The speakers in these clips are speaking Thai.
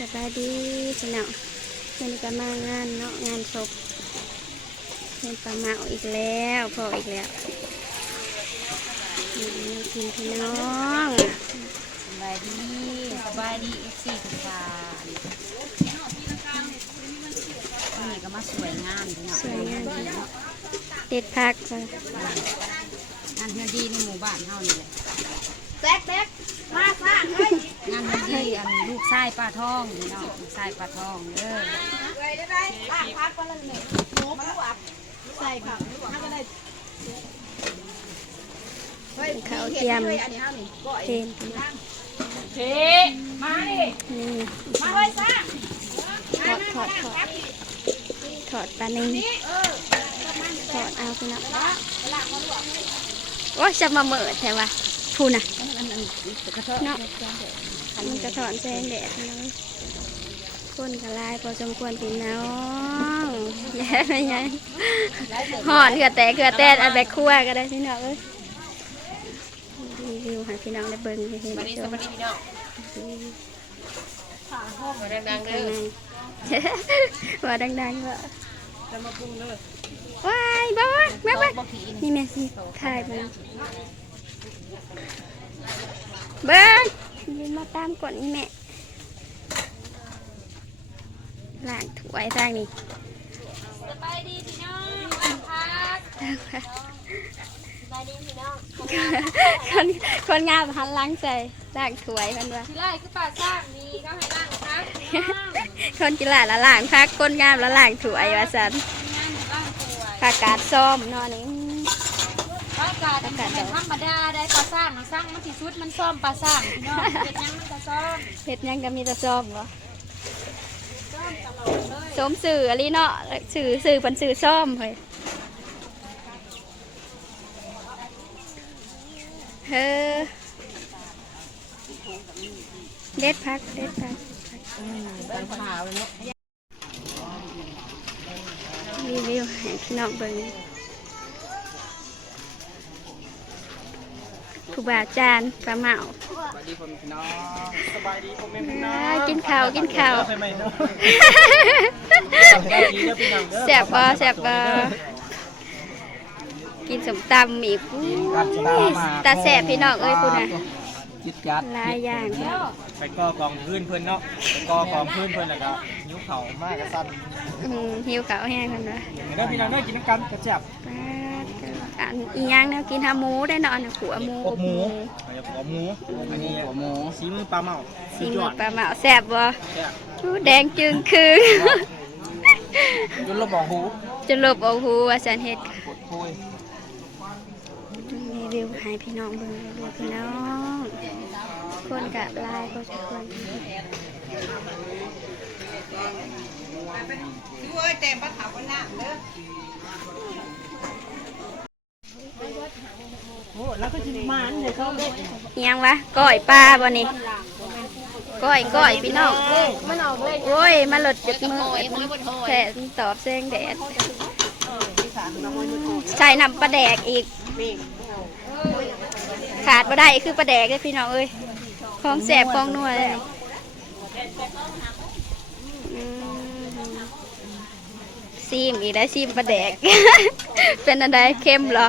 สบายดีพี่น้องมันก็มางานเนาะงานศพเงินปลาเมาอีกแล้วพออีกแล้วนี่มากินพี่น้องสบายดีสบายดีเอฟซีทุกท่านวันนี้ก็มาสวยงามพี่น้องสวยงามดีเด็ดผักจ้ะงานเฮือนดีในหมู่บ้านเฮานี่แหละแบ๊กแบ๊ก มาสร้างเฮ้ยงานเฮือนดีอันลูกชายป้าทองพี่น้องลูกชายป้าทองเด้อไว้ได้ไหมล่าพักวันละหนึ่งหมูมันหวับใส่ค่ะถ้าก็ได้เข้าวเทียมเบคอนเฮานี่ก้อยเทมาดิมาเฮ้ยสร้าถอดถอดถอดถอดปลานิ่งถอดเอาพี่น้องโอ้ยจะมาเหมิดแถวะพูน่ะ เนาะมันกระถอนแสงแดดพี่น้องคนกระลายพอสมควรพี่น้องแย่ไหมยังหอนเกือแต่เกือแต่อันแบกคั่วก็ได้พี่น้องเอ้ยรีวิวให้พี่น้องได้เบิ่งให้เห็นวันนี้สตัววัสดีพี่น้องมาดังๆเด้ข้างในว่าดังๆว่าว้ายบ้าแม่บ้าบ่ผีนี่แม่สิถ่ายไป เบิ้งยืนมาตามก่อนนี่แม่ล้างถ้วยทางนี้สบายดีพี่น้องพักสบายดีพี่น้องคนคนงามหันล้างใส่ล้างถ้วยเพันว่าที่ไรคือป่าสร้างมีก็ให้นั่งพักคนกีฬาละล้างพักคนงามละล้างถ้วยว่าสันงานบ้างป่วยผักกาดส้มนอนนี่ ปลากาดมันเป็นธรรมดาได้ปลาสร้างมันสร้างมันที่สุดมันซ่อมปลาสร้างพี่น้องเฮ็ดหยังมันก็ซ่อมเห็ดหยังก็มีแต่ส้มเหรอซ่อมตลอดเลยส้มสื่ออะไรเนาะสื่อสื่อเป็นสื่อส้มเฮ้ยเฮ้อเด็ดพักเด็ดพักเป็นขาวเลยเนาะรีวิวให้พี่น้องเบิ่ง ผู้บ่าวจานปลาเหมาสวัสดีผมพี่น้องสบายดีผมเป็นพี่น้ออ่างกินข้าวกินข้าวใช่ไหมเนาะแซ่บบ่แซ่บบ่กินสมตำอีกอู้ยตาแซ่บพี่น้องเอ้ยคุณน่ะจิตจัดหลายอย่างไปก่อกองพื้นเพื่อนเนาะไปก่อกองพื้นเพื่อนแล้วก็นิ้วเข่ามากกระสั้นหิวเข้าแห้งกันวะเด้อพี่น้องเด้กินน้ำกันกระจับ อันอีหยังแนวกินหาหมูได้เนอนขัวหมูอบหมูเราจะอบหมูอันนี้อบหมูสีมือปลาเมาสีมือปลาเหมาแซ่บบ่แซ่บอู้แดงจึงคือยุนเราบอกหูจะหลบเอาหูว่าฉันเฮ็ดปวดคุยรีวิวให้พี่น้องเบิ่งรีวิวพี่น้องคนกะลายก็จะควรด้วยเต็มปลาขาวกันน้ำเด้อ อิหยังวะก้อยปลาบ่นี่ก้อยก้อยพี่น้องโอ้ยมาหลดจากมือแสงตอบแสงแดดใส่น้ำปลาแดกอีก ขาดบ่ได้คือปลาแดกเลยพี่น้องเอ้ยของแสบของนัวเลยอืมซีมอีกได้วซีมปลาแดก เป็นอะไรเข้มเหรอ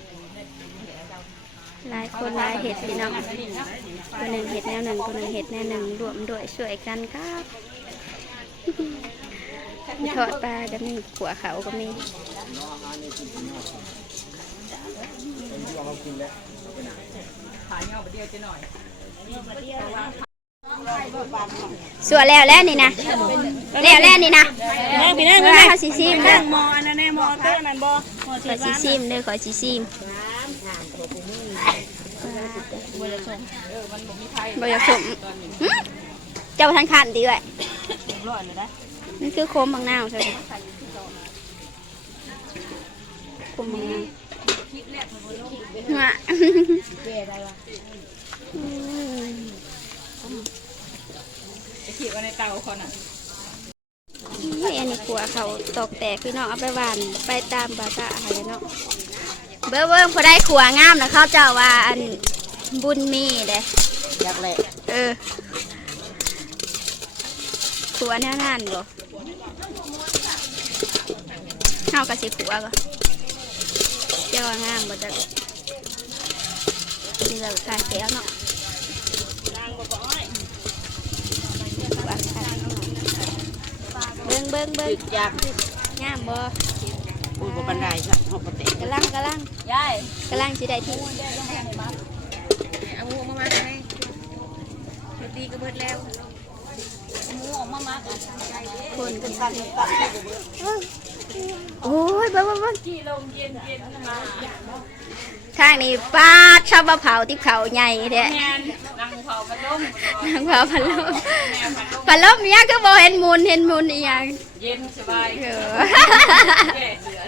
หลายคนหลายเห็ดพี่น้องคนหนึ่งเห็ดแนวหนึ่งคนหนึ่งเห็ดแนวหนึ่งรวมด้วยช่วยกันครับทอดปลาก็มีขัวเขาก็มีสวยแล้วแล้วนี่นะแล้วแล้วนี่นะเวลาเขาสิซิมเด้อมออันนั้นแน่มอเตอร์นั่นบ่ขอสิซิมเด้อขอสิซิม บอยากสมหึเจ้าทานขันดีเลยนี่คือโคมบางนาวใช่ไหมโคคุมมึงงะเบ้ได้วะอืมจะขีดไว้ในเตาคนอะนี่อันนี้ขัวเขาตกแตกพี่น้องเอาไปหวานไปตามภาษาอะไรเนาะเบิ่งเบิ่งพอได้ขัวงามนะเขาเจ้าว่าอัน บุญมีเด้อยากแหละเออขัวแน่นานบ่เฮาก็สิขัวก็เจ้าว่างามบ่จักนี่เราขายแก้วเนาะว่าขายเบิ่งเบิ่งเบิ่งตึกอยากงามบ่ปูบบันไดครับหกปฏิกำลังกำลังยายกำลังสิได้ที่ เอาหมูออกมามาไหมเดี๋ยวตีก็เบิดแล้วเอาหมูออกมามาก่อนคนกันโอ้ยเบิ่งเบิ่งเบิ่งที่ลมเย็นเย็นมาทางนี้ปาดชอบมะเผาวที่เขาใหญ่แท้แมนนั่งเผาพัดลมนางเผาวพันลมแม่พัดลมพันลมเนี่ยคือบ่เห็นมูลเห็นมูลอีหยังเย็นสบายเออแก่เสือ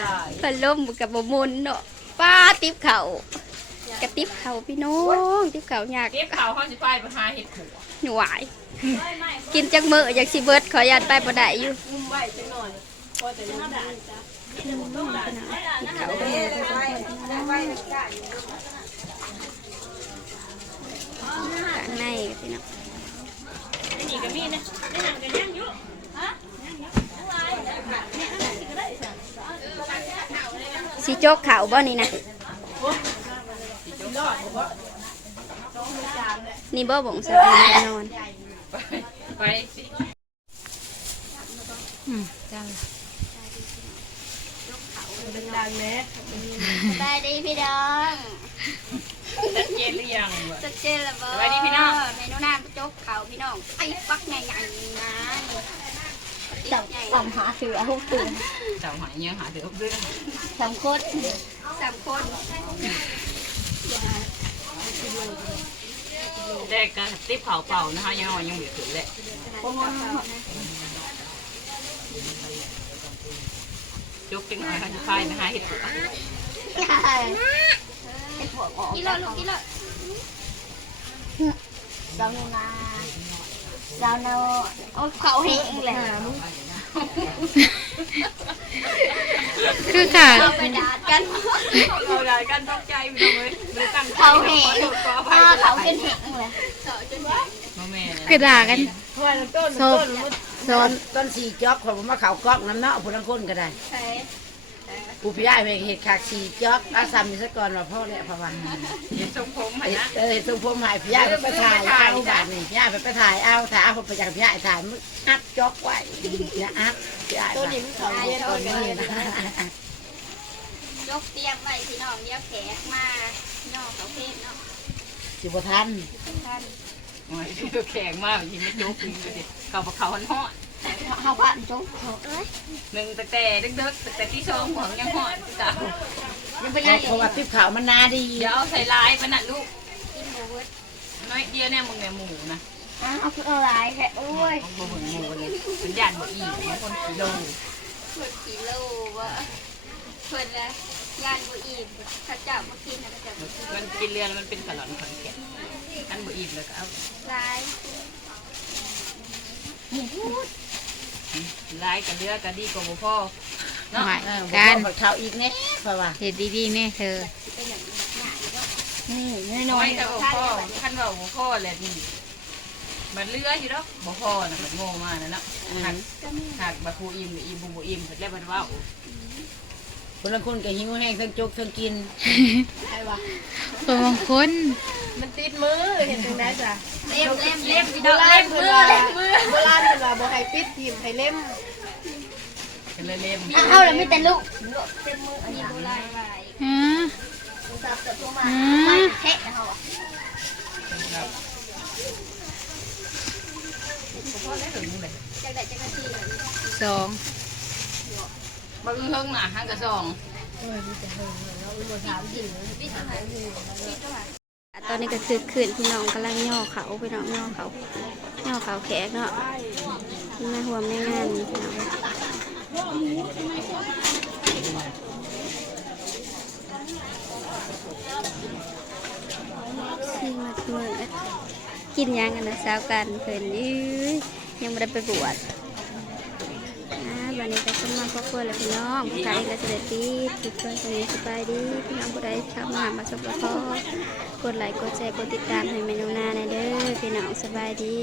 ได้พันลมกับบ่มูลเนาะป้าดติบเขา กระติบเขาพี่น้องติบเขายากเก็บข่าวข้าวสิไปไปหาเห็ดหัวหน่วยกินจักมื้ออยากสิเบิดขออนุญาตไปบ่ได้อยู่ติบเขาข้างในพี่น้องนี่ก็มีนะนี่นั่งกันยังอยู่ฮะสิโจกเขาบ่นี่นะ นี่บ่บ่งสะพานนอนไปสิสบายดีพี่น้องชัดเจนหรือยังวะจะเจนละบ่สบายดีพี่น้องเมนูน้ำโจกเขาพี่น้องไอ้ปักใหญ่ๆนะจับสามหาถือเอาตื่นเจ้าหายยังหาเดือบด้วยสามคนสามคน แรกก็ติ๊บเผาเป่านะคะยังยังเหลือถึงแหละยกเป็นหน่อยค่ะจะไฟนะคะเห็ดหัวกิโลลูกกิโลสาวนาสาวนาโอ้เขาเฮงเลย คือค่ะเอาไปด่ากันเราได้กันตกใจไปเลยไม่ตั้งใจเขาเฮงก็ไปอ่าเขาเป็นเฮงเลยมาแม่กระดากันต้นโซบโซนต้นสีจอกคนมาเขาก๊อกน้ำเนาะผู้ลังคนก็ได้ ใช่ผู้พี่ได้ไปเห็ดขากสีจอกอาซัมมีสก่อนว่าพ่อแหละพะวันเห็นทรงผมไหมนะเออทรงผมหายพี่ยาไปไปถ่ายเอาบาทนี่พี่ยาไปไปถ่ายเอาถ่ายเอาคนไปจากพี่ยาถ่ายมึงอัดจอกไว้เนี่ยอัดพี่ยาตัวนี้มันเขาเย็นตัวนี้นะยกเตียงไว้พี่น้องเดี๋ยวแขกมาย่อเขาเพศเนาะสิบทันท่านโอ้ยแข็งมากยิงไม่จุกยิงดูดิเขาบอกเขาหันหอด เฮาผ่านจงเขาเอ้ยหนึ่งแต่แต่ดึกๆแต่ที่สองหัวยังหอดจ้ะยังเป็นยังเพราะว่าติ๊บขาวมันนาดีเดี๋ยวเอาใส่ลายมันน่ะลูกกินโบเวิร์ดน้อยเดียวเนี่ยมึงเนี่ยหมูนะอ้าวเอาคือเอาหลายแค่โอ้ยบ่เหมือนหมูเลยสัญญาณบ่อีกบางคนกิโลเพิ่นกิโลวะเพิ่นละยานบ่อิ่มข้าเจ้ามากินนะข้าเจ้าบ่กินมันกินเรือนมันเป็นกะหล่อนขอนแก่นอันบ่อีกแล้วก็เอาหลาย ลายกับเรือก็ดีกว่าบ่พ่อเนาะหมายเออการบอกเขาอีกเนี่ยเพราะว่าเห็ดดีๆเนี่ยเธอนี่น้อยแต่บ่พ่อคันว่าบ่พ่อแหละนี่มันเรืออยู่ดอกบ่พ่อน่ะมันโง่มากนะเนาะหักหักบัดผู้อิ่มหรืออิ่มบ่บ่อิ่มเพิ่นแล้วมันว่า คนละคนก็หิวแห้งทั้งจกทั้งกินตัวบางคนมันติดมือเห็นตรงไหนจ้ะเล่มเล่มเล่มพี่โบน้องราเล่ณมเพิ่มืนอว่าเล่มมือโบราณเพิ่นว่าบ่ให้ปิดทีมให้เล่มเป็นเล่มเอาแล้วมีแต่ลูกเต็มมืออันนี้โบราณไว้อืมสับสับลงมาอืไม่มเทะเขาอะพ่อได้ถึง เขาเพิ่งมาห้างกระซองตอนนี้ก็คือขึ้นพี่น้องกำลังย่อเขาพี่น้องย่อเขาย่อเขาแขกเนาะม่ห่วม่งานพี่น้องซีมาเมือกินยังกันนะสาวกันเพิ่นยิ้ยังไม่ได้ไปบวช วันนี้ก็สมมาครอบครัวแล้วพี่น้องผู้ชายก็จะได้ปีทุกคนสนิทสบายดีพี่น้องผู้ใดเข้ามามาสบกับพ่อกดไลค์กดแชร์กดติดตามให้เมนูหนาในเด้อพี่น้องสบายดี